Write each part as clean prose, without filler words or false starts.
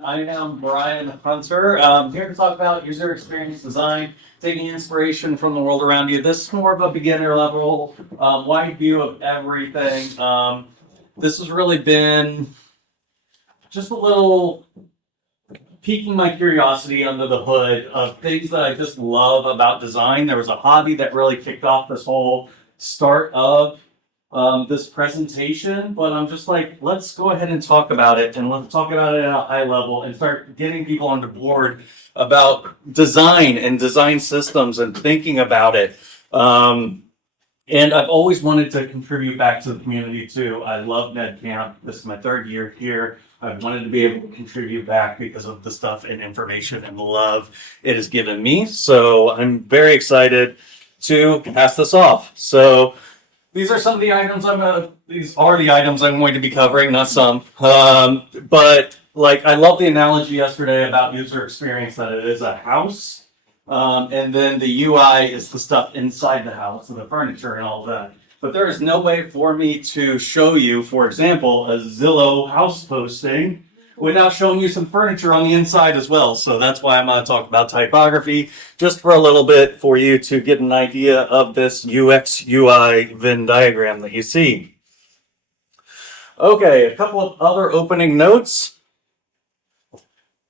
I am Bryan Hunter. I'm here to talk about user experience design, taking inspiration from the world around you. This is more of a beginner level, wide view of everything. This has really been just a little piquing my curiosity under the hood of things that I just love about design. There was a hobby that really kicked off this whole start of this presentation, but I'm just like, let's go ahead and talk about it, and let's talk about it at a high level and start getting people on the board about design and design systems and thinking about it. And I've always wanted to contribute back to the community too. I love NEDCamp. This is my third year here. I wanted to be able to contribute back because of the stuff and information and the love it has given me. So I'm very excited to pass this off. So these are some of the items these are the items I'm going to be covering, not some. But like, I love the analogy yesterday about user experience, that it is a house. And then the UI is the stuff inside the house and the furniture and all that. But there is no way for me to show you, for example, a Zillow house posting without showing you some furniture on the inside as well. So that's why I'm going to talk about typography just for a little bit for you to get an idea of this UX UI Venn diagram that you see. Okay, a couple of other opening notes.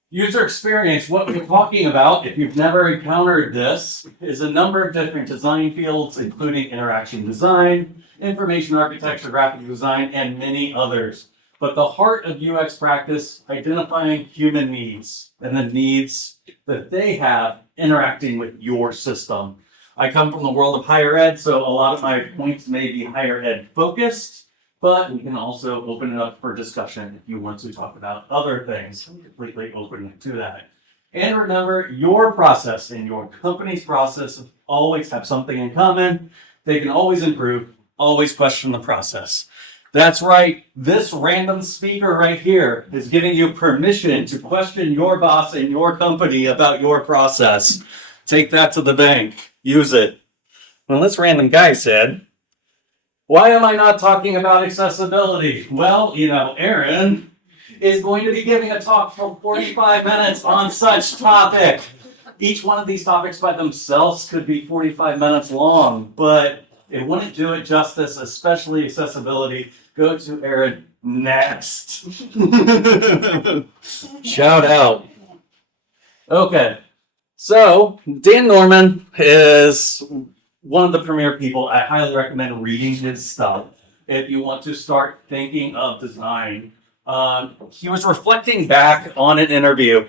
User experience, what we're talking about, if you've never encountered this, is a number of different design fields, including interaction design, information architecture, graphic design, and many others. But the heart of UX practice, identifying human needs and the needs that they have interacting with your system. I come from the world of higher ed, so a lot of my points may be higher ed focused, but we can also open it up for discussion if you want to talk about other things. I'm completely open to that. And remember, your process and your company's process always have something in common. They can always improve, always question the process. That's right, this random speaker right here is giving you permission to question your boss and your company about your process. Take that to the bank, use it. Well, this random guy said, why am I not talking about accessibility? Well, Aaron is going to be giving a talk for 45 minutes on such topic. Each one of these topics by themselves could be 45 minutes long, but it wouldn't do it justice, especially accessibility. Go to Aaron next. Shout out. Okay, so Dan Norman is one of the premier people. I highly recommend reading his stuff if you want to start thinking of design. He was reflecting back on an interview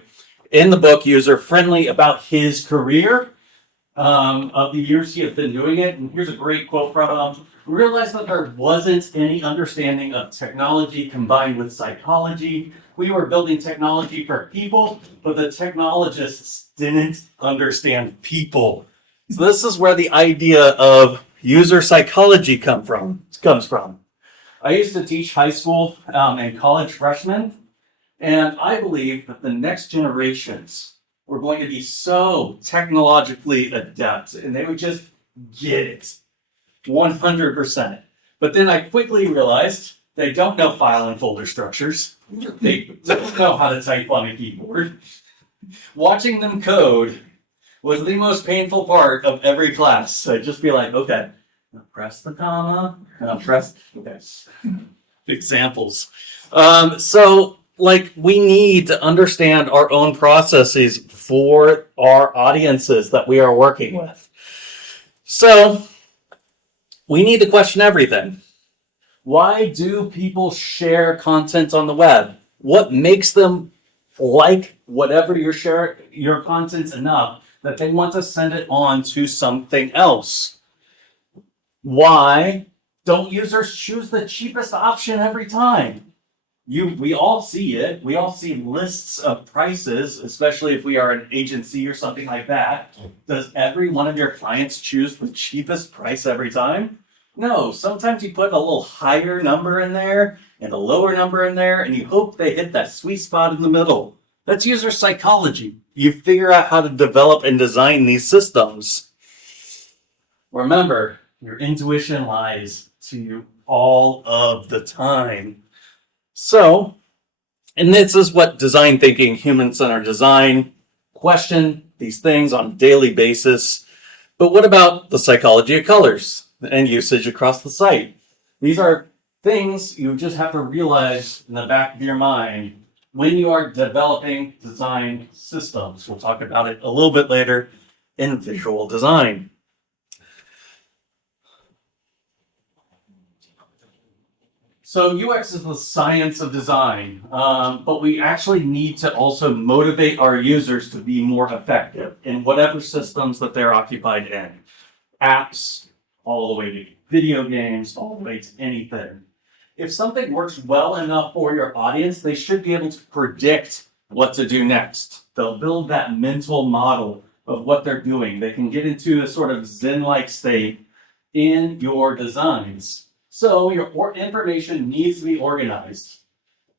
in the book User Friendly about his career of the years he has been doing it. And here's a great quote from him. Realized that there wasn't any understanding of technology combined with psychology. We were building technology for people, but the technologists didn't understand people. So this is where the idea of user psychology comes from. I used to teach high school and college freshmen, and I believe that the next generations were going to be so technologically adept, and they would just get it 100%. But then I quickly realized they don't know file and folder structures. They don't know how to type on a keyboard. Watching them code was the most painful part of every class. So I'd just be like, okay, press the comma, press, okay. Examples. So we need to understand our own processes for our audiences that we are working with. So we need to question everything. Why do people share content on the web? What makes them like whatever you're sharing, your content's enough that they want to send it on to something else? Why don't users choose the cheapest option every time? We all see it. We all see lists of prices, especially if we are an agency or something like that. Does every one of your clients choose the cheapest price every time? No, sometimes you put a little higher number in there and a lower number in there, and you hope they hit that sweet spot in the middle. That's user psychology. You figure out how to develop and design these systems. Remember, your intuition lies to you all of the time. So, And this is what design thinking, human-centered design, question these things on a daily basis. But what about the psychology of colors and usage across the site? These are things you just have to realize in the back of your mind when you are developing design systems. We'll talk about it a little bit later in visual design. So UX is the science of design, but we actually need to also motivate our users to be more effective in whatever systems that they're occupied in. Apps, all the way to video games, all the way to anything. If something works well enough for your audience, they should be able to predict what to do next. They'll build that mental model of what they're doing. They can get into a sort of Zen-like state in your designs. So your information needs to be organized.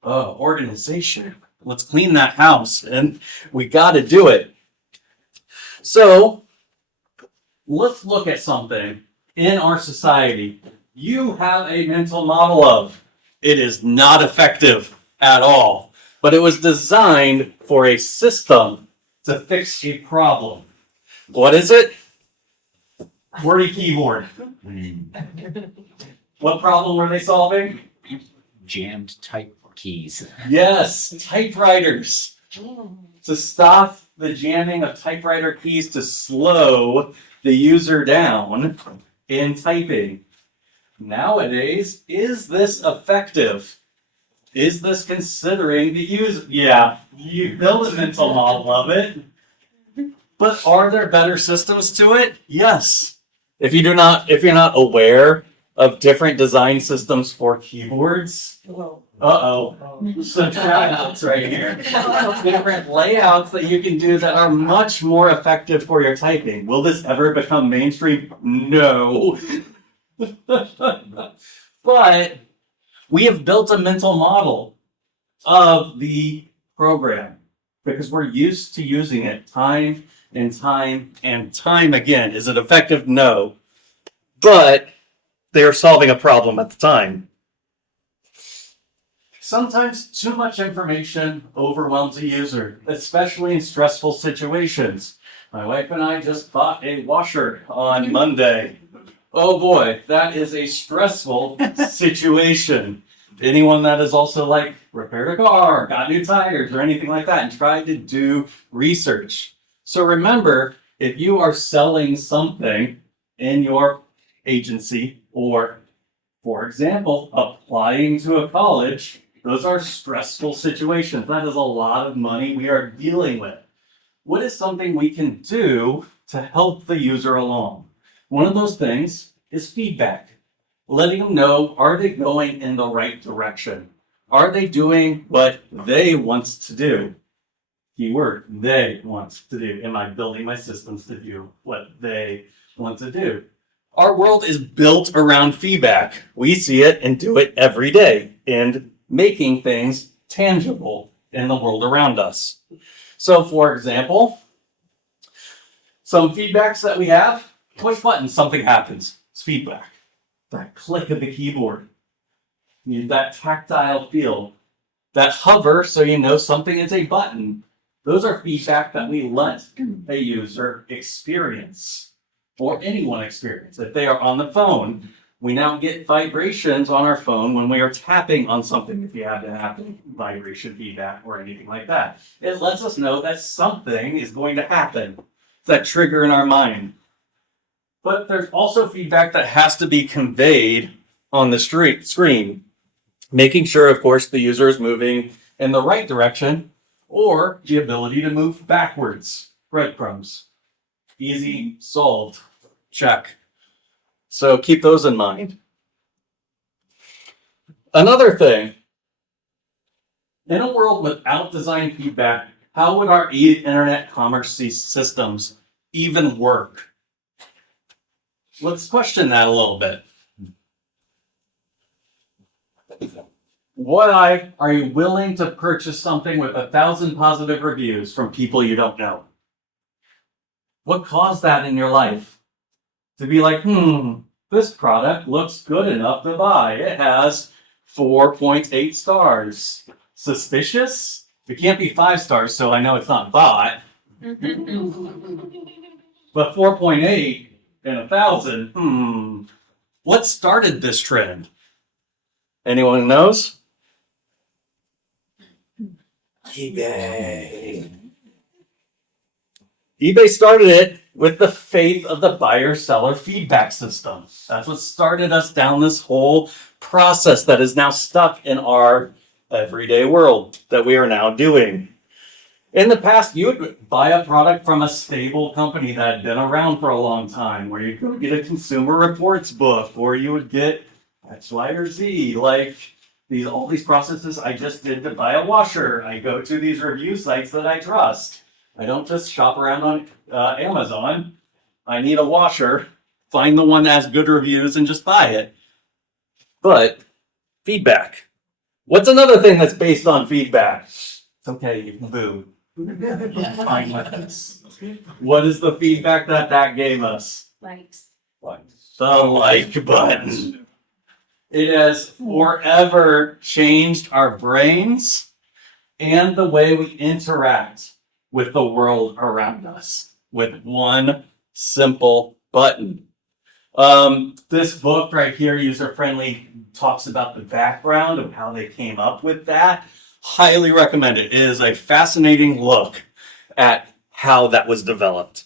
Oh, organization. Let's clean that house, and we got to do it. So let's look at something in our society you have a mental model of. It is not effective at all, but it was designed for a system to fix a problem. What is it? QWERTY keyboard. What problem were they solving? Jammed type keys. Yes, typewriters. To stop the jamming of typewriter keys to slow the user down in typing. Nowadays, is this effective? Is this considering the user? Yeah, you build a mental model of it. But are there better systems to it? Yes. If you're not aware of different design systems for keyboards, some layouts right here. Different layouts that you can do that are much more effective for your typing. Will this ever become mainstream? No. But we have built a mental model of the program because we're used to using it time and time and time again. Is it effective? No. But they are solving a problem at the time. Sometimes too much information overwhelms a user, especially in stressful situations. My wife and I just bought a washer on Monday. Oh boy, that is a stressful situation. Anyone that has also like repaired a car, got new tires or anything like that and tried to do research. So remember, if you are selling something in your agency or, for example, applying to a college, those are stressful situations. That is a lot of money we are dealing with. What is something we can do to help the user along? One of those things is feedback. Letting them know, are they going in the right direction? Are they doing what they want to do? Keyword, they want to do. Am I building my systems to do what they want to do? Our world is built around feedback. We see it and do it every day in making things tangible in the world around us. So, for example, some feedbacks that we have, push button, something happens. It's feedback. That click of the keyboard. You need that tactile feel. That hover so you know something is a button. Those are feedback that we let a user experience or anyone experience. If they are on the phone, we now get vibrations on our phone when we are tapping on something if you have to have vibration feedback or anything like that. It lets us know that something is going to happen. It's that trigger in our mind. But there's also feedback that has to be conveyed on the screen, making sure, of course, the user is moving in the right direction or the ability to move backwards. Breadcrumbs. Easy, solved, check. So keep those in mind. Another thing, in a world without design feedback, how would our internet commerce systems even work? Let's question that a little bit. Why are you willing to purchase something with 1,000 positive reviews from people you don't know? What caused that in your life? To be like, this product looks good enough to buy. It has 4.8 stars. suspicious. It can't be 5 stars, so I know it's not bot. But 4.8 and 1,000, what started this trend? Anyone knows? eBay. eBay started it with the faith of the buyer-seller feedback system. That's what started us down this whole process that is now stuck in our everyday world that we are now doing. In the past, you would buy a product from a stable company that had been around for a long time, where you'd go get a consumer reports book, or you would get X, Y, or Z, like all these processes I just did to buy a washer. I go to these review sites that I trust. I don't just shop around on Amazon. I need a washer, find the one that has good reviews, and just buy it. But feedback. What's another thing that's based on feedback? It's okay, you can boo. Fine with this. What is the feedback that gave us? Likes. The like button. It has forever changed our brains and the way we interact with the world around us with one simple button. This book right here, User Friendly, talks about the background of how they came up with that. Highly recommend it. It is a fascinating look at how that was developed.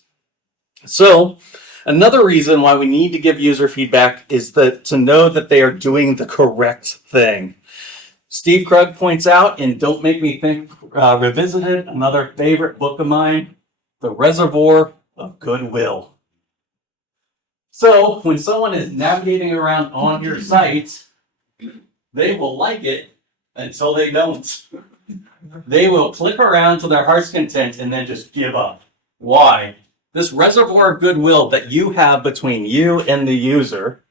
So, another reason why we need to give user feedback is that to know that they are doing the correct thing. Steve Krug points out in Don't Make Me Think Revisited, another favorite book of mine, The Reservoir of Goodwill. So, when someone is navigating around on your site, they will like it until they don't. They will click around to their heart's content and then just give up. Why? This reservoir of goodwill that you have between you and the user,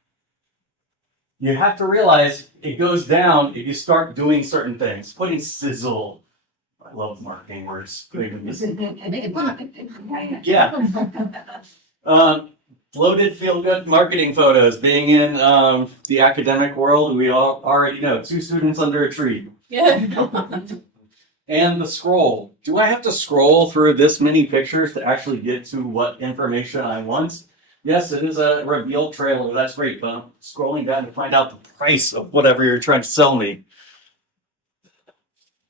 you have to realize it goes down if you start doing certain things. Putting sizzle. I love marketing words. Make it pop. Yeah. Bloated feel-good marketing photos. Being in the academic world, we all already know 2 students under a tree. Yeah. And the scroll. Do I have to scroll through this many pictures to actually get to what information I want? Yes, it is a reveal trailer. That's great, but I'm scrolling down to find out the price of whatever you're trying to sell me.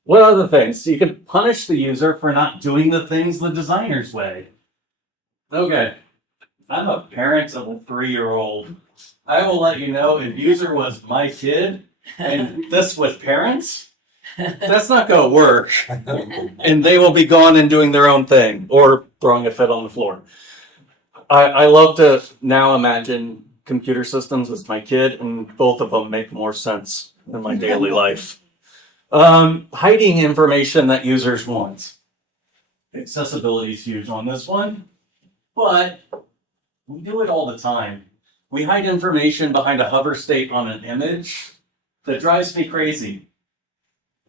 What other things? You can punish the user for not doing the things the designer's way. Okay. I'm a parent of a 3-year-old. I will let you know if user was my kid and this was parents, that's not going to work. And they will be gone and doing their own thing or throwing a fit on the floor. I love to now imagine computer systems as my kid, and both of them make more sense in my daily life. Hiding information that users want. Accessibility is huge on this one, but we do it all the time. We hide information behind a hover state on an image that drives me crazy.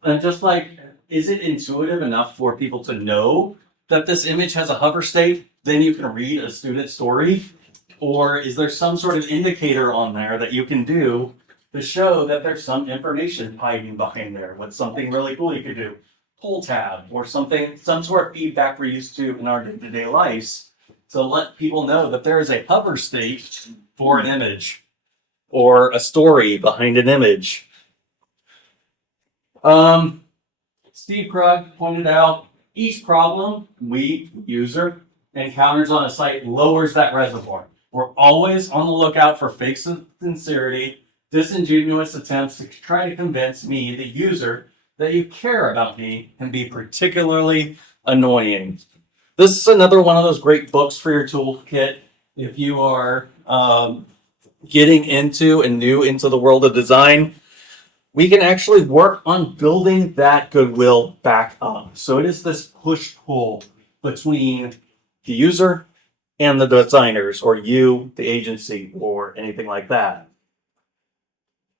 And just like, is it intuitive enough for people to know that this image has a hover state? Then you can read a student story? Or is there some sort of indicator on there that you can do to show that there's some information hiding behind there? What's something really cool you could do? Pull tab or something, some sort of feedback we're used to in our day-to-day lives to let people know that there is a hover state for an image or a story behind an image. Steve Krug pointed out each problem we, user, encounters on a site lowers that reservoir. We're always on the lookout for fake sincerity, disingenuous attempts to try to convince me, the user, that you care about me can be particularly annoying. This is another one of those great books for your toolkit if you are getting into and new into the world of design. We can actually work on building that goodwill back up. So it is this push-pull between the user and the designers, or you, the agency, or anything like that.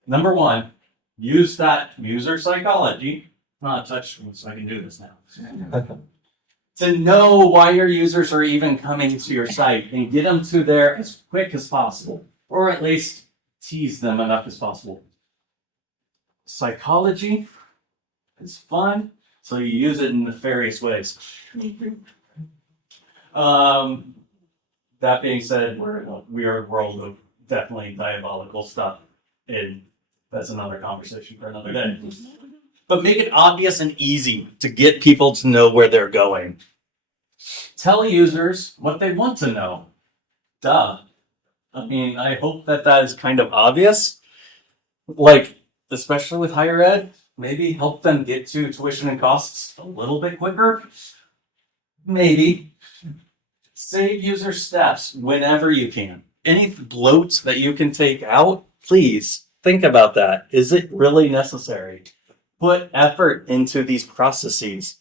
Number 1, use that user psychology. I'm not touching, so I can do this now. To know why your users are even coming to your site and get them to there as quick as possible, or at least tease them enough as possible. Psychology It's fun, so you use it in nefarious ways. That being said, we are a world of definitely diabolical stuff, and that's another conversation for another day. But make it obvious and easy to get people to know where they're going. Tell users what they want to know. Duh. I mean, I hope that is kind of obvious. Like, especially with higher ed, maybe help them get to tuition and costs a little bit quicker. Maybe. Save user steps whenever you can. Any bloat that you can take out, please think about that. Is it really necessary? Put effort into these processes.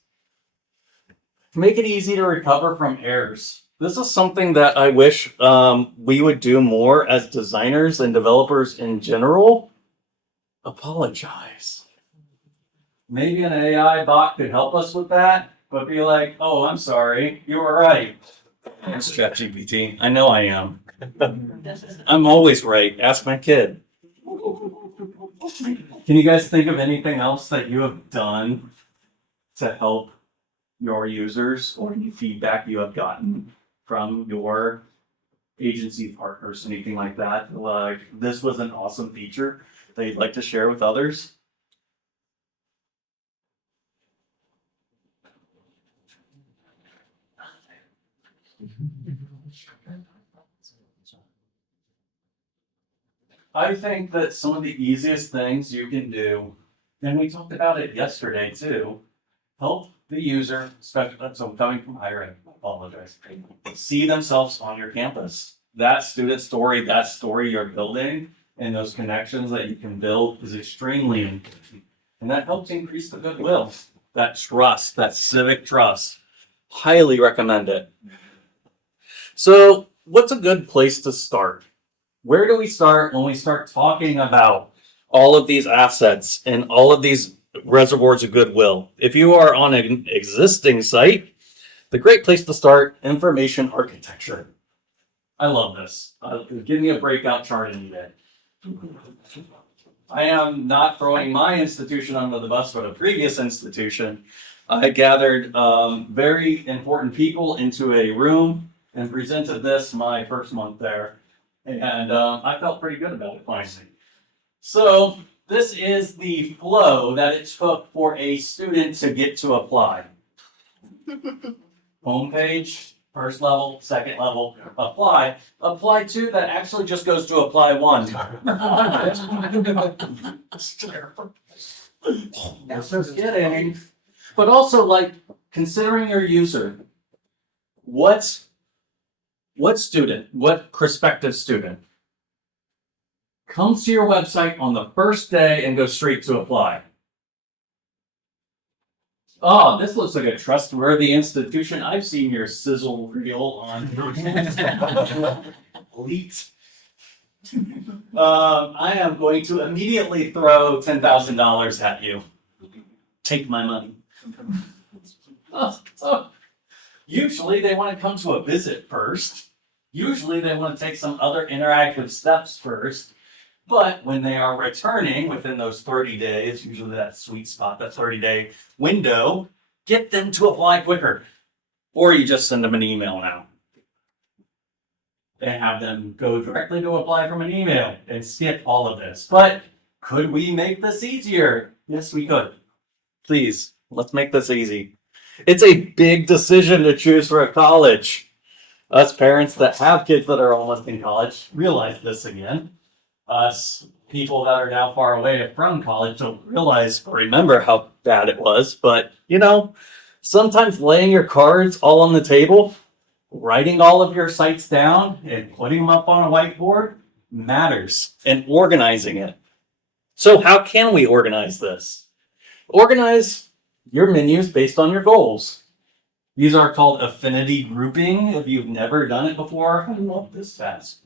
Make it easy to recover from errors. This is something that I wish we would do more as designers and developers in general. Apologize. Maybe an AI bot could help us with that, but be like, oh, I'm sorry, you were right. It's ChatGPT. I know I am. I'm always right. Ask my kid. Can you guys think of anything else that you have done to help your users, or any feedback you have gotten from your agency partners, anything like that? Like, this was an awesome feature that you'd like to share with others? I think that some of the easiest things you can do, and we talked about it yesterday too, help the user, especially, so coming from higher ed, I apologize, see themselves on your campus. That student story, that story you're building, and those connections that you can build is extremely important. And that helps increase the goodwill, that trust, that civic trust. Highly recommend it. So, what's a good place to start? Where do we start when we start talking about all of these assets and all of these reservoirs of goodwill? If you are on an existing site, the great place to start, information architecture. I love this. Give me a breakout chart any day. I am not throwing my institution under the bus, but a previous institution. I gathered very important people into a room and presented this my first month there. And I felt pretty good about it finally. So this is the flow that it took for a student to get to apply. Homepage, first level, second level, apply. Apply 2, that actually just goes to apply 1. It's terrible. Just kidding. But also, like, considering your user, what student, what prospective student comes to your website on the first day and goes straight to apply? Oh, this looks like a trustworthy institution. I've seen your sizzle reel on leaked. I am going to immediately throw $10,000 at you. Take my money. Usually they want to come to a visit first. Usually they want to take some other interactive steps first. But when they are returning within those 30 days, usually that sweet spot, that 30-day window, get them to apply quicker. Or you just send them an email now. And have them go directly to apply from an email and skip all of this. But could we make this easier? Yes, we could. Please, let's make this easy. It's a big decision to choose for a college. Us parents that have kids that are almost in college realize this again. Us people that are now far away from college don't realize or remember how bad it was. But, you know, sometimes laying your cards all on the table, writing all of your sites down and putting them up on a whiteboard matters, and organizing it. So how can we organize this? Organize your menus based on your goals. These are called affinity grouping. If you've never done it before, I love this task.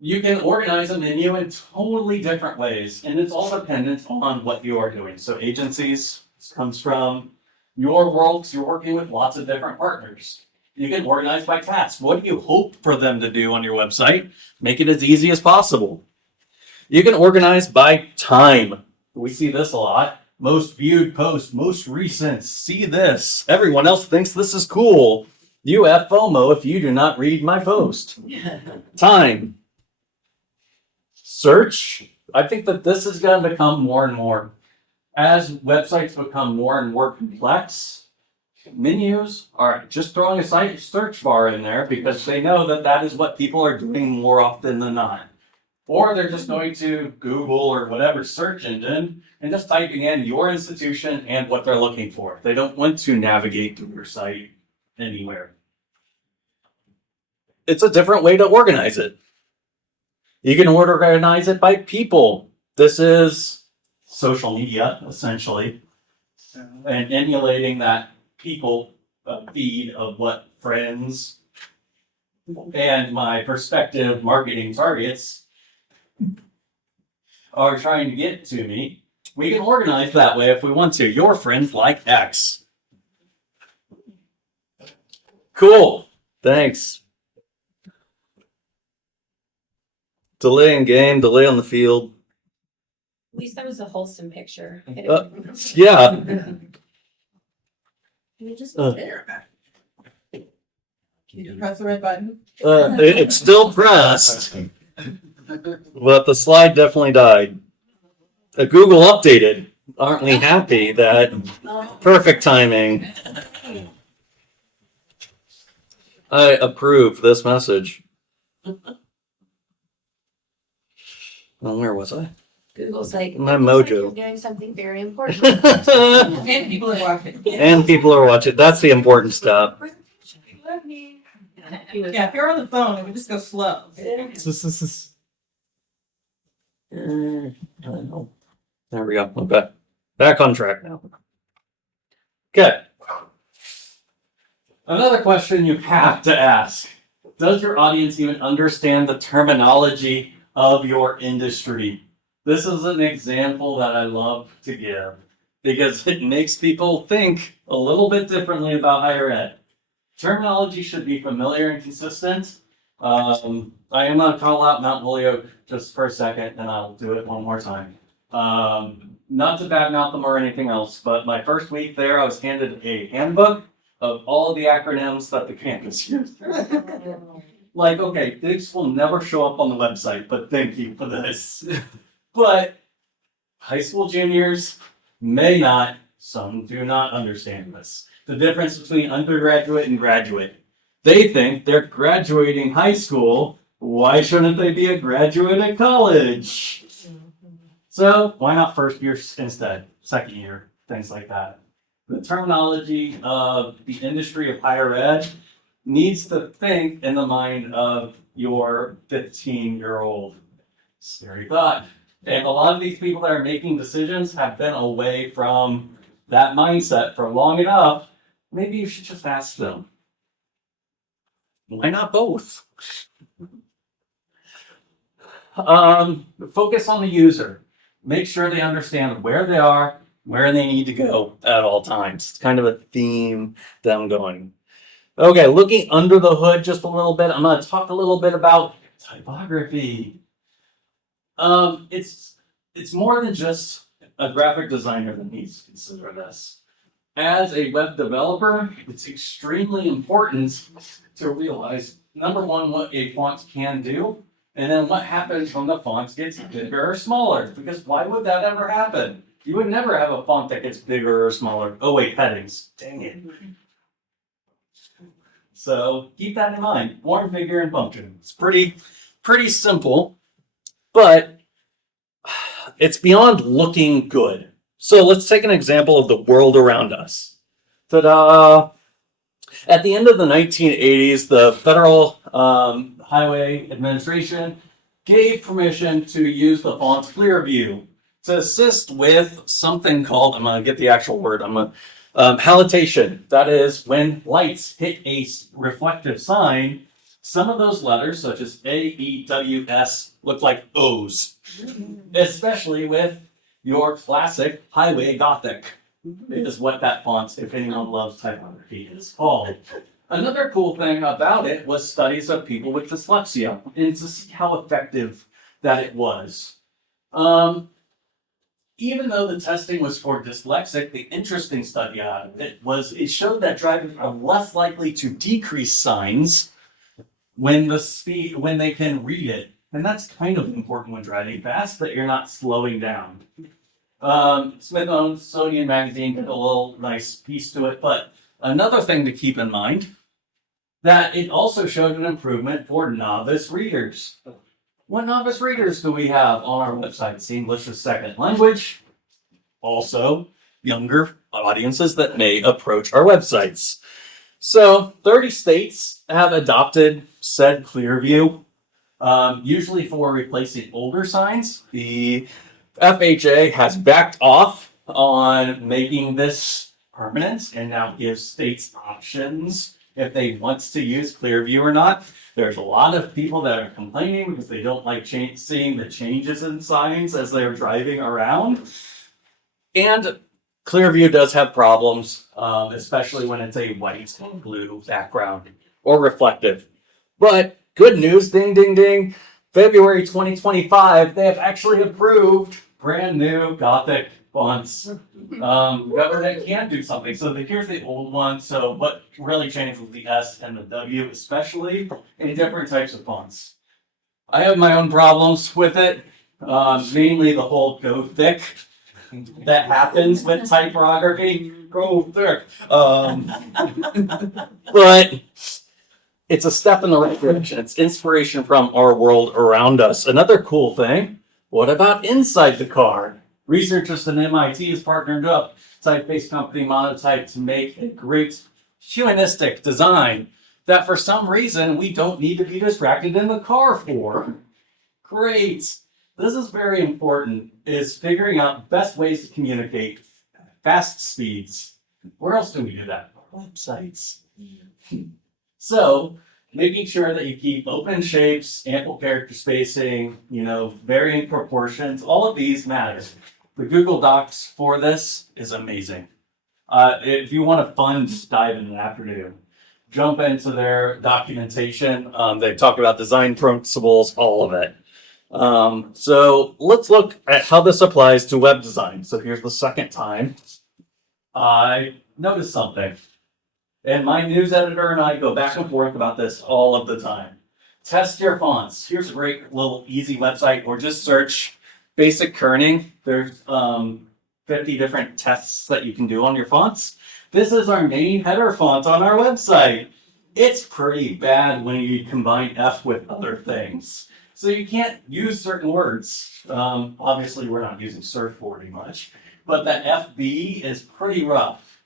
You can organize a menu in totally different ways, and it's all dependent on what you are doing. So agencies, this comes from your world, because you're working with lots of different partners. You can organize by task. What do you hope for them to do on your website? Make it as easy as possible. You can organize by time. We see this a lot. most viewed post, most recent, see this. Everyone else thinks this is cool. You have FOMO if you do not read my post. Time. Search. I think that this is going to become more and more. As websites become more and more complex, menus are just throwing a site search bar in there because they know that that is what people are doing more often than not. Or they're just going to Google or whatever search engine and just typing in your institution and what they're looking for. They don't want to navigate to your site anywhere. It's a different way to organize it. You can organize it by people. This is social media, essentially, and emulating that people feed of what friends and my prospective marketing targets are trying to get to me. We can organize that way if we want to. Your friends like X. Cool. Thanks. Delay in game, delay on the field. At least that was a wholesome picture. Yeah. Can you just Did you press the red button? It's still pressed, but the slide definitely died. Google updated. Aren't we happy that perfect timing? I approve this message. Well, where was I? Google's like, My "It looks like mojo." you're doing something very important. And people are watching. And people are watching. That's the important step. Love me. Yeah, if you're on the phone, it would just go slow. There we go. Okay. Back on track now. Okay. Another question you have to ask. Does your audience even understand the terminology of your industry? This is an example that I love to give because it makes people think a little bit differently about higher ed. Terminology should be familiar and consistent. I am going to call out Mount Holyoke just for a second, and I'll do it one more time. Not to badmouth them or anything else, but my first week there, I was handed a handbook of all of the acronyms that the campus used. Like, okay, this will never show up on the website, but thank you for this. But high school juniors may not, some do not understand this. The difference between undergraduate and graduate. They think they're graduating high school. Why shouldn't they be a graduate at college? So why not first year instead, second year, things like that. The terminology of the industry of higher ed needs to think in the mind of your 15-year-old. Scary thought. And a lot of these people that are making decisions have been away from that mindset for long enough. Maybe you should just ask them. Why not both? Focus on the user. Make sure they understand where they are, where they need to go at all times. It's kind of a theme that I'm going. Okay, looking under the hood just a little bit, I'm going to talk a little bit about typography. It's more than just a graphic designer that needs to consider this. As a web developer, it's extremely important to realize, number one, what a font can do, and then what happens when the font gets bigger or smaller. Because why would that ever happen? You would never have a font that gets bigger or smaller. Oh wait, headings. Dang it. So keep that in mind. Form, figure, and function. It's pretty simple, but it's beyond looking good. So let's take an example of the world around us. Ta-da! At the end of the 1980s, the Federal Highway Administration gave permission to use the font Clearview to assist with something called, I'm going to get the actual word, halitation. That is, when lights hit a reflective sign, some of those letters, such as A, E, W, S, look like O's. Especially with your classic highway Gothic, is what that font, if anyone loves typography, is called. Another cool thing about it was studies of people with dyslexia, and to see how effective that it was. even though the testing was for dyslexic, the interesting study out of it was it showed that drivers are less likely to decrease signs when they can read it. And that's kind of important when driving fast, that you're not slowing down. Smithsonian Magazine did a little nice piece to it, but another thing to keep in mind, that it also showed an improvement for novice readers. What novice readers do we have on our website? It's English as second language. Also, younger audiences that may approach our websites. So, 30 states have adopted said Clearview, usually for replacing older signs. The FHA has backed off on making this permanent and now gives states options if they want to use Clearview or not. There's a lot of people that are complaining because they don't like seeing the changes in signs as they're driving around. And Clearview does have problems, especially when it's a white and blue background or reflective. But good news, ding, ding, ding. February 2025, they have actually approved brand new Gothic fonts. Government can do something. So here's the old one. So what really changed was the S and the W, especially in different types of fonts. I have my own problems with it. Mainly the whole go thick that happens with typography. Go thick. But it's a step in the right direction. It's inspiration from our world around us. Another cool thing, what about inside the car? Researchers at MIT has partnered up typeface company Monotype to make a great humanistic design that for some reason we don't need to be distracted in the car for. Great. This is very important, is figuring out best ways to communicate fast speeds. Where else do we do that? Websites. So, making sure that you keep open shapes, ample character spacing, varying proportions, all of these matter. The Google Docs for this is amazing. If you want a fun dive in an afternoon, jump into their documentation. They talk about design principles, all of it. So let's look at how this applies to web design. So here's the second time I noticed something. And my news editor and I go back and forth about this all of the time. Test your fonts. Here's a great little easy website, or just search basic kerning. There's 50 different tests that you can do on your fonts. This is our main header font on our website. It's pretty bad when you combine F with other things. So you can't use certain words. Obviously, we're not using surfboarding much, but the FB is pretty rough.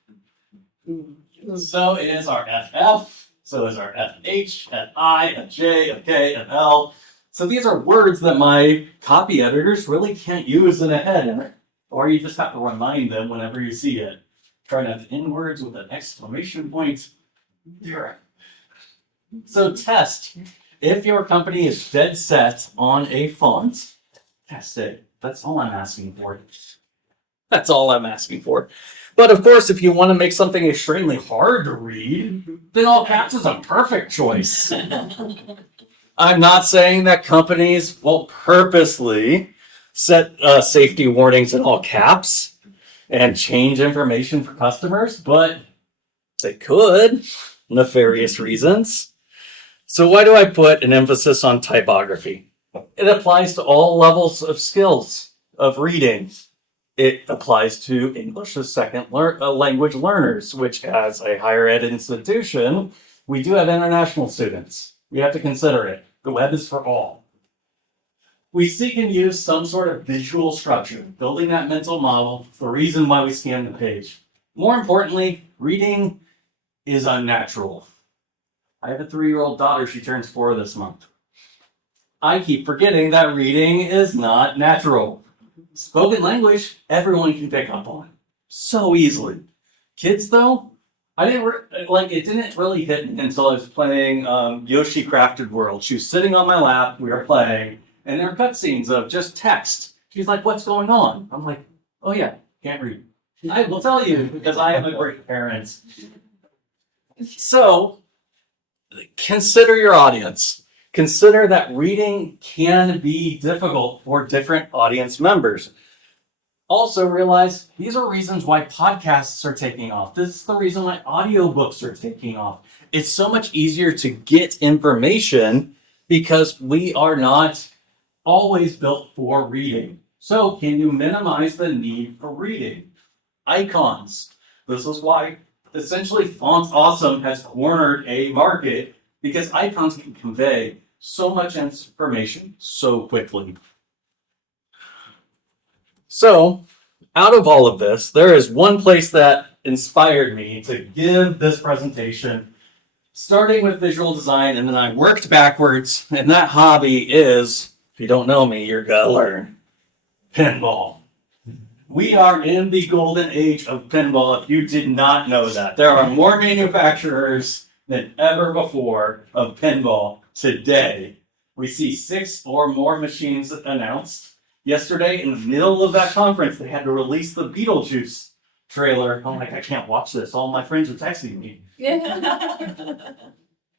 So is our FF, so is our FH, FI, FJ, FK, FL. So these are words that my copy editors really can't use in a header, or you just have to remind them whenever you see it. Try not to end words with an exclamation point. So test. If your company is dead set on a font, test it. That's all I'm asking for. That's all I'm asking for. But of course, if you want to make something extremely hard to read, then all caps is a perfect choice. I'm not saying that companies will purposely set safety warnings in all caps and change information for customers, but they could, nefarious reasons. So why do I put an emphasis on typography? It applies to all levels of skills of reading. It applies to English as second language learners, which as a higher ed institution, we do have international students. We have to consider it. The web is for all. We seek and use some sort of visual structure, building that mental model, the reason why we scan the page. More importantly, reading is unnatural. I have a 3-year-old daughter, she turns 4 this month. I keep forgetting that reading is not natural. Spoken language, everyone can pick up on so easily. Kids, though, it didn't really hit me until I was playing Yoshi Crafted World. She was sitting on my lap, we were playing, and there are cutscenes of just text. She's like, "What's going on?" I'm like, "Oh yeah, can't read." I will tell you because I am a great parent. So, consider your audience. Consider that reading can be difficult for different audience members. also realized these are reasons why podcasts are taking off. This is the reason why audiobooks are taking off. It's so much easier to get information because we are not always built for reading. So can you minimize the need for reading? Icons. This is why essentially Font Awesome has cornered a market because icons can convey so much information so quickly. So, out of all of this, there is one place that inspired me to give this presentation, starting with visual design, and then I worked backwards, and that hobby is, if you don't know me, you're gonna learn, pinball. We are in the golden age of pinball, if you did not know that. There are more manufacturers than ever before of pinball today. We see 6 or more machines announced. Yesterday, in the middle of that conference, they had to release the Beetlejuice trailer. I'm like, I can't watch this. All my friends are texting me.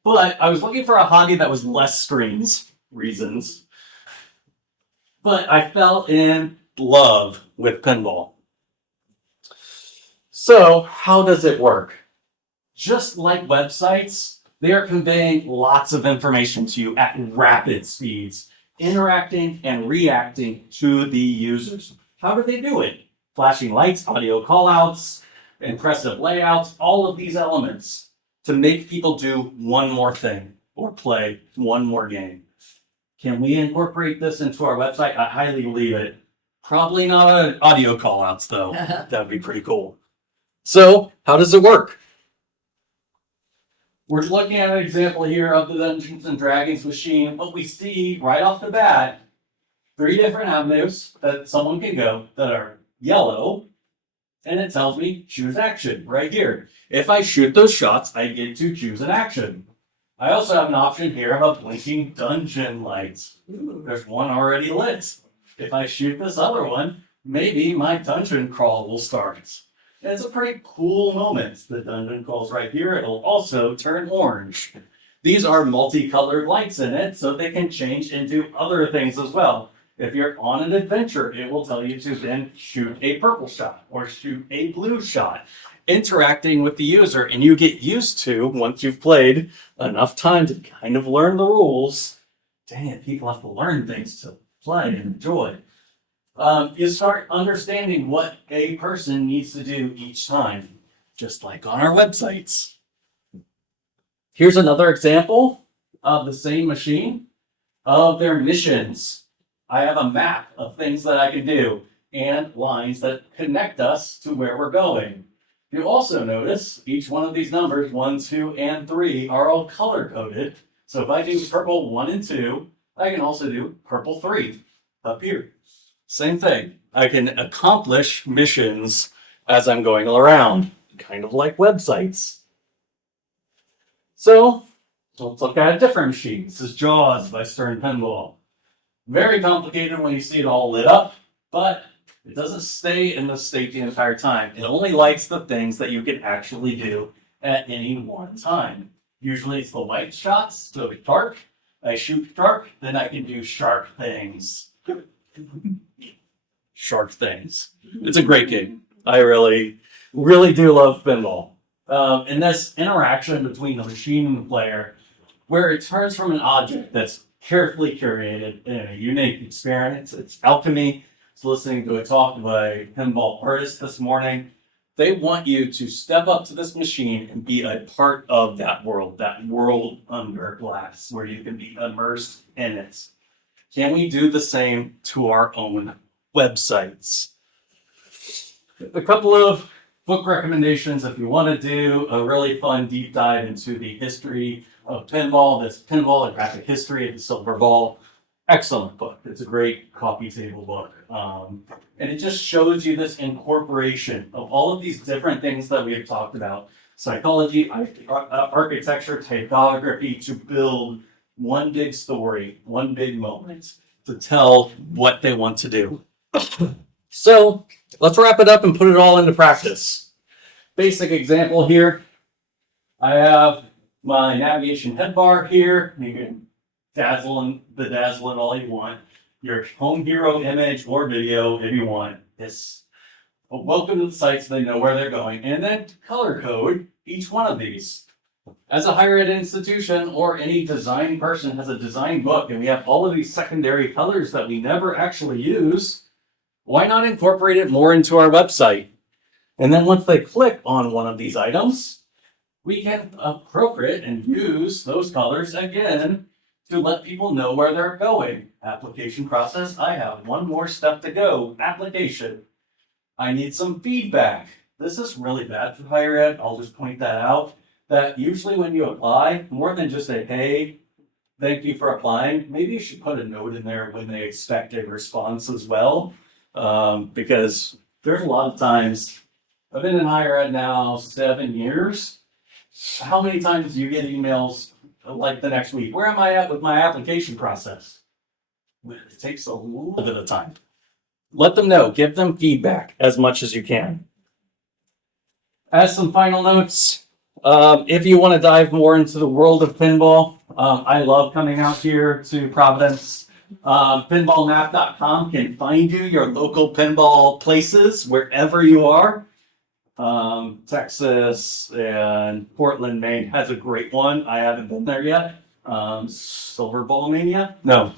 But I was looking for a hobby that was less screens reasons. But I fell in love with pinball. So, how does it work? Just like websites, they are conveying lots of information to you at rapid speeds, interacting and reacting to the users. How do they do it? Flashing lights, audio callouts, impressive layouts, all of these elements to make people do one more thing or play one more game. Can we incorporate this into our website? I highly believe it. Probably not audio callouts though. That would be pretty cool. So, how does it work? We're looking at an example here of the Dungeons and Dragons machine, but we see right off the bat 3 different avenues that someone can go that are yellow, and it tells me choose action right here. If I shoot those shots, I get to choose an action. I also have an option here of a blinking dungeon light. There's one already lit. If I shoot this other one, maybe my dungeon crawl will start. And it's a pretty cool moment. The dungeon crawl's right here. It'll also turn orange. These are multicolored lights in it, so they can change into other things as well. If you're on an adventure, it will tell you to then shoot a purple shot or shoot a blue shot, interacting with the user. And you get used to, once you've played enough time to kind of learn the rules, dang it, people have to learn things to play and enjoy. You start understanding what a person needs to do each time, just like on our websites. Here's another example of the same machine, of their missions. I have a map of things that I can do and lines that connect us to where we're going. You'll also notice each one of these numbers, 1, 2, and 3, are all color-coded. So if I do purple 1 and 2, I can also do purple 3 up here. Same thing. I can accomplish missions as I'm going around, kind of like websites. So, let's look at a different machine. This is Jaws by Stern Pinball. Very complicated when you see it all lit up, but it doesn't stay in this state the entire time. It only lights the things that you can actually do at any one time. Usually it's the white shots, so shark. I shoot shark, then I can do shark things. Shark things. It's a great game. I really, really do love pinball. And this interaction between the machine and the player, where it turns from an object that's carefully curated in a unique experience. It's alchemy. I was listening to a talk by a pinball artist this morning. They want you to step up to this machine and be a part of that world under glass, where you can be immersed in it. Can we do the same to our own websites? A couple of book recommendations if you want to do a really fun deep dive into the history of pinball. This Pinball, A Graphic History of the Silver Ball. Excellent book. It's a great coffee table book. And it just shows you this incorporation of all of these different things that we have talked about. Psychology, architecture, typography, to build one big story, one big moment to tell what they want to do. So let's wrap it up and put it all into practice. Basic example here. I have my navigation head bar here. You can bedazzle it all you want. Your home hero image or video if you want. This welcome to the site so they know where they're going, and then color code each one of these. As a higher ed institution or any design person has a design book and we have all of these secondary colors that we never actually use, why not incorporate it more into our website? And then once they click on one of these items, we can appropriate and use those colors again to let people know where they're going. Application process, I have one more step to go. Application. I need some feedback. This is really bad for higher ed. I'll just point that out. That usually when you apply, more than just a hey, thank you for applying, maybe you should put a note in there when they expect a response as well. Because there's a lot of times, I've been in higher ed now 7 years. How many times do you get emails like the next week? Where am I at with my application process? It takes a little bit of time. Let them know, give them feedback as much as you can. As some final notes, if you want to dive more into the world of pinball, I love coming out here to Providence. Pinballmap.com can find you your local pinball places wherever you are. Texas and Portland, Maine has a great one. I haven't been there yet. Silver Bowl Mania? No,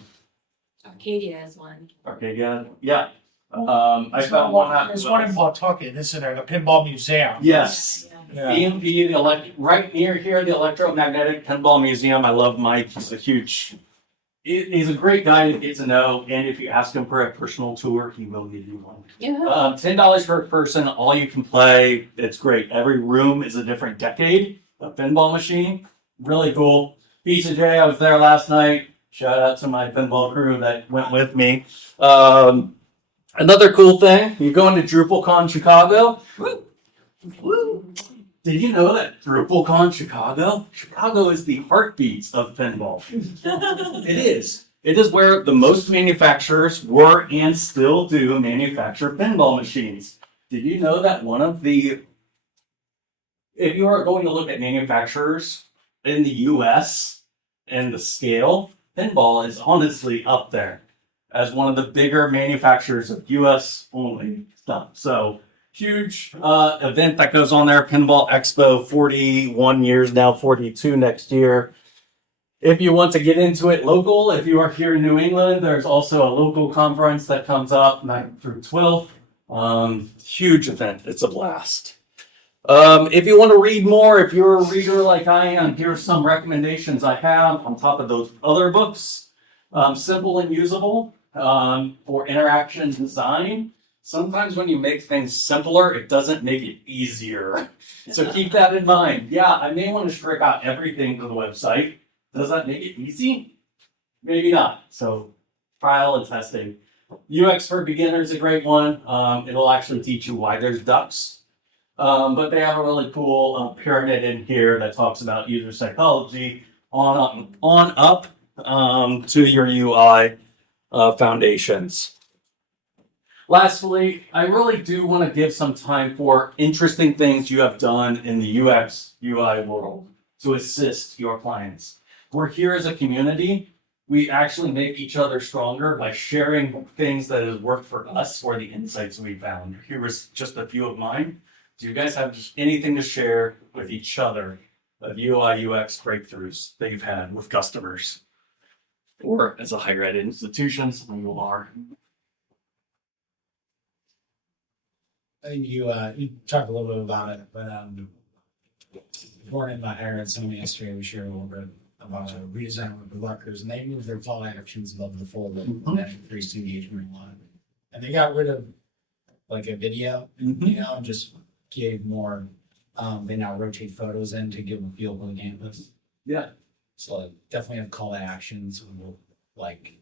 Arcadia has one. Arcadia. Yeah. I found one out. There's one in Pawtucket, isn't there? The Pinball Museum. Yes. Yeah. EMP, right near here, the Electromagnetic Pinball Museum. I love Mike. He's he's a great guy to get to know. And if you ask him for a personal tour, he will give you one. Yeah. $10 per person, all you can play. It's great. Every room is a different decade of pinball machine. Really cool. Pizza J, I was there last night. Shout out to my pinball crew that went with me. Another cool thing, you go into DrupalCon Chicago. Woo. Did you know that DrupalCon Chicago is the heartbeat of pinball? It is. It is where the most manufacturers were and still do manufacture pinball machines. Did you know that if you are going to look at manufacturers in the US and the scale, pinball is honestly up there as one of the bigger manufacturers of US only stuff. So huge event that goes on there, Pinball Expo, 41 years now, 42 next year. If you want to get into it local, if you are here in New England, there's also a local conference that comes up 9th through 12th. Huge event. It's a blast. If you want to read more, if you're a reader like I am, here's some recommendations I have on top of those other books. Simple and Usable for interaction design. Sometimes when you make things simpler, it doesn't make it easier. So keep that in mind. Yeah, I may want to strip out everything to the website. Does that make it easy? Maybe not. So trial and testing. UX for Beginners is a great one. It'll actually teach you why there's ducks. But they have a really cool pyramid in here that talks about user psychology on up to your UI foundations. Lastly, I really do want to give some time for interesting things you have done in the UX UI world to assist your clients. We're here as a community. We actually make each other stronger by sharing things that have worked for us or the insights we found. Here was just a few of mine. Do you guys have anything to share with each other of UI UX breakthroughs that you've had with customers? Or as a higher ed institution, some of you are. I think you talked a little bit about it, but born in my higher ed seminar yesterday, we shared a little bit about a redesign with the Rutgers, and they moved their call to actions above the folder and that increased engagement a lot. And they got rid of like a video, and just gave more. They now rotate photos in to give a feel for the campus. Yeah. So definitely have call to actions. We'll like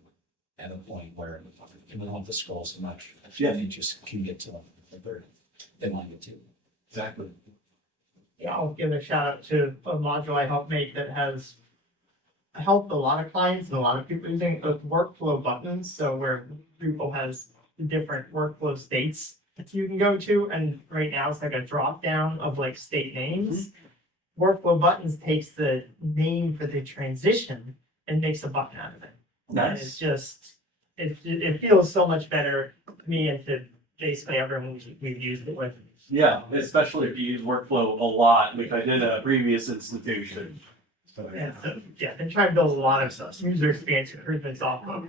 at a point where you don't have to scroll so much. Yeah. You just can get to where they want to get to. Exactly. Yeah, I'll give a shout out to a module I helped make that has helped a lot of clients and a lot of people using workflow buttons. So where Drupal has different workflow states that you can go to, and right now it's like a drop down of like state names. Workflow buttons takes the name for the transition and makes a button out of it. And it's just it feels so much better to me and to basically everyone we've used it with. Yeah, especially if you use workflow a lot, which I did at a previous institution. And so, yeah, they try to build a lot of stuff, user experience improvements off of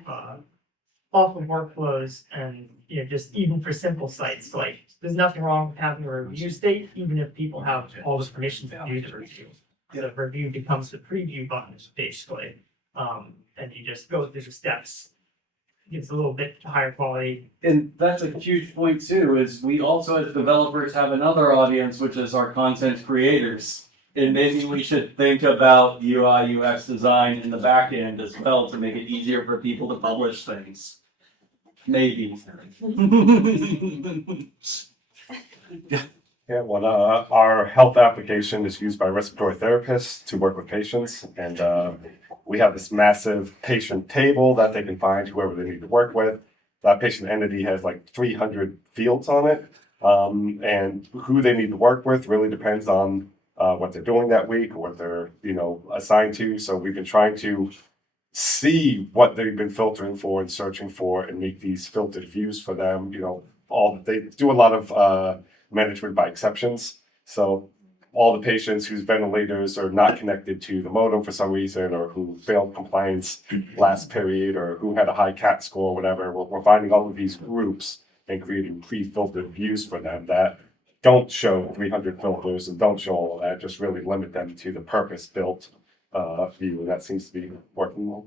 workflows and, you know, just even for simple sites, like, there's nothing wrong with having a review state, even if people have all the permissions to view the review. The review becomes the preview button, basically, and you just go through the steps. Gives a little bit higher quality. And that's a huge point too, is we also as developers have another audience, which is our content creators. And maybe we should think about UI, UX design in the back end as well to make it easier for people to publish things. Maybe. Yeah, well, our health application is used by respiratory therapists to work with patients, and we have this massive patient table that they can find whoever they need to work with. That patient entity has like 300 fields on it, and who they need to work with really depends on what they're doing that week or what they're assigned to. So we've been trying to see what they've been filtering for and searching for, and make these filtered views for them. They do a lot of management by exceptions. So all the patients whose ventilators are not connected to the modem for some reason, or who failed compliance last period, or who had a high CAT score, or whatever, we're finding all of these groups and creating pre-filtered views for them that don't show 300 filters and don't show all of that, just really limit them to the purpose-built view, and that seems to be working well.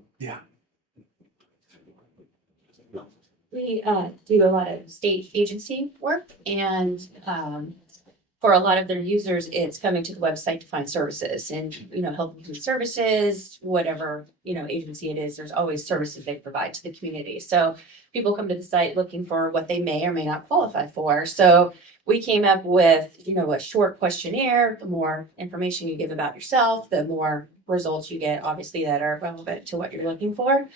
We do a lot of state agency work, and for a lot of their users, it's coming to the website to find services and, helping with services, whatever, agency it is, there's always services they provide to the community. So people come to the site looking for what they may or may not qualify for. So we came up with, a short questionnaire. The more information you give about yourself, the more results you get, obviously, that are relevant to what you're looking for.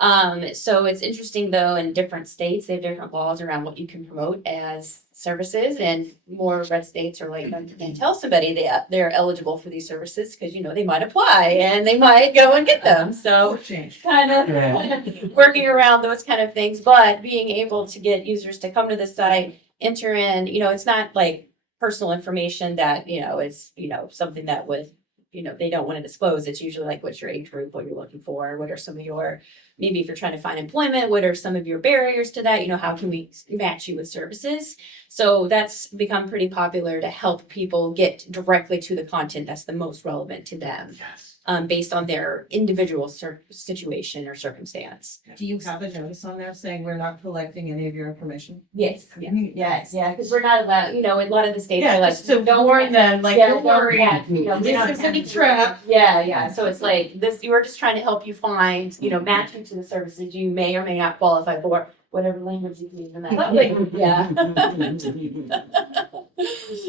So it's interesting though, in different states, they have different laws around what you can promote as services, and more red states are like, you can tell somebody they're eligible for these services because, they might apply and they might go and get them. So Change. kind of working around those kind of things, but being able to get users to come to the site, enter in, it's not like personal information that, is, something that would, they don't want to disclose. It's usually like, what's your age group, what you're looking for, what are some of your, maybe if you're trying to find employment, what are some of your barriers to that? How can we match you with services? So that's become pretty popular to help people get directly to the content that's the most relevant to them, based on their individual situation or circumstance. Do you have a notice on there saying we're not collecting any of your information? Yes, yes, because we're not allowed, a lot of the states are like, just to warn them, like, don't worry. this is a trap. Yeah, so it's like this, you are just trying to help you find, match you to the services you may or may not qualify for, whatever language you use in that language. Yeah.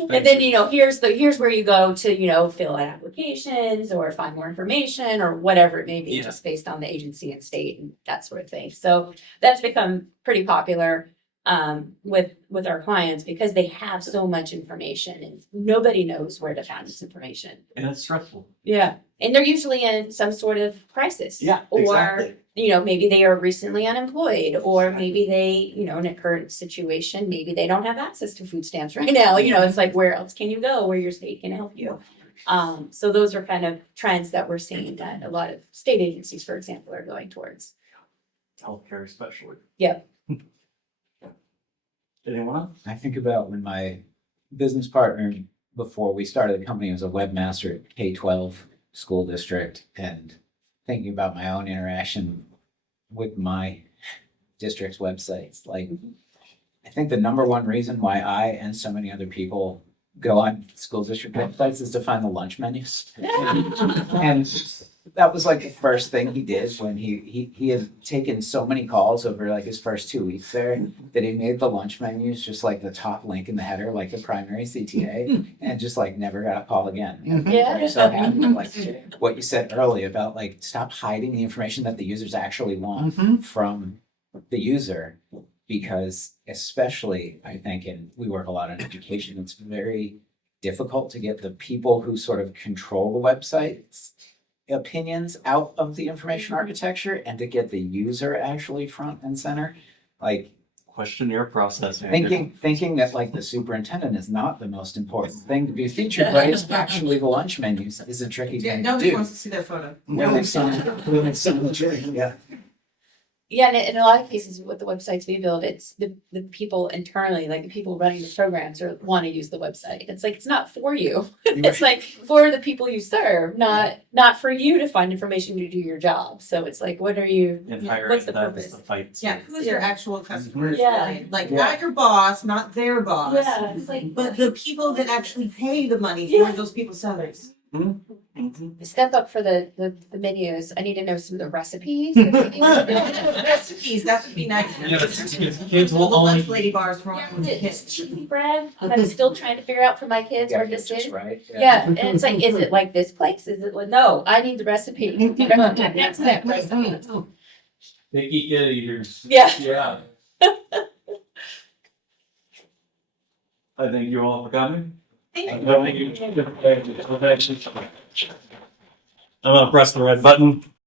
And then, here's where you go to, fill out applications or find more information or whatever it may be, just based on the agency and state and that sort of thing. So that's become pretty popular with our clients because they have so much information and nobody knows where to find this information. And it's stressful. Yeah. And they're usually in some sort of crisis. Yeah, Or, exactly. Maybe they are recently unemployed, or maybe they, in a current situation, maybe they don't have access to food stamps right now. It's like, where else can you go where your state can help you? So those are kind of trends that we're seeing that a lot of state agencies, for example, are going towards. Healthcare especially. Yep. Anyone? I think about when my business partner, before we started the company, was a webmaster at K-12 school district, and thinking about my own interaction with my district's websites. Like, I think the number one reason why I and so many other people go on school district websites is to find the lunch menus. And that was like the first thing he did when he had taken so many calls over like his first 2 weeks there that he made the lunch menus just like the top link in the header, like the primary CTA, and just like never got a call again. Yeah. I'm so happy, like what you said earlier about like stop hiding the information that the users actually want from the user, because especially I think, and we work a lot on education, it's very difficult to get the people who sort of control the websites opinions out of the information architecture and to get the user actually front and center. Like, questionnaire process. Thinking that like the superintendent is not the most important thing to be featured, but it's actually the lunch menus is a tricky Yeah, thing to nobody do. wants to see their photo. When they sell, yeah. Yeah, and in a lot of cases with the websites we build, it's the people internally, like the people running the programs or want to use the website. It's like, it's not for you. It's like for the people you serve, not for you to find information to do your job. So it's like, what are you, And Yeah, hiring what's the that purpose? is the fight. Yeah, who's your actual customers? Yeah. really? Like, Yeah. not your boss, not their boss. Yeah, it's like, But the people that actually pay the money Yeah. for those people's salaries. step up for the menus. I need to know some of the recipes. Yeah, Recipes, that would be nice. Kids will The only. lunch lady bars for all the it's kids. cheesy bread. I'm still trying to figure out for my kids Yeah, where it's this just is. right. Yeah, and it's like, is it like this place? Is it like, no, I need the recipe. That's that recipe. Picky kid eaters. Yeah. Yeah. I thank you all for coming. Thank I'm gonna press the red button.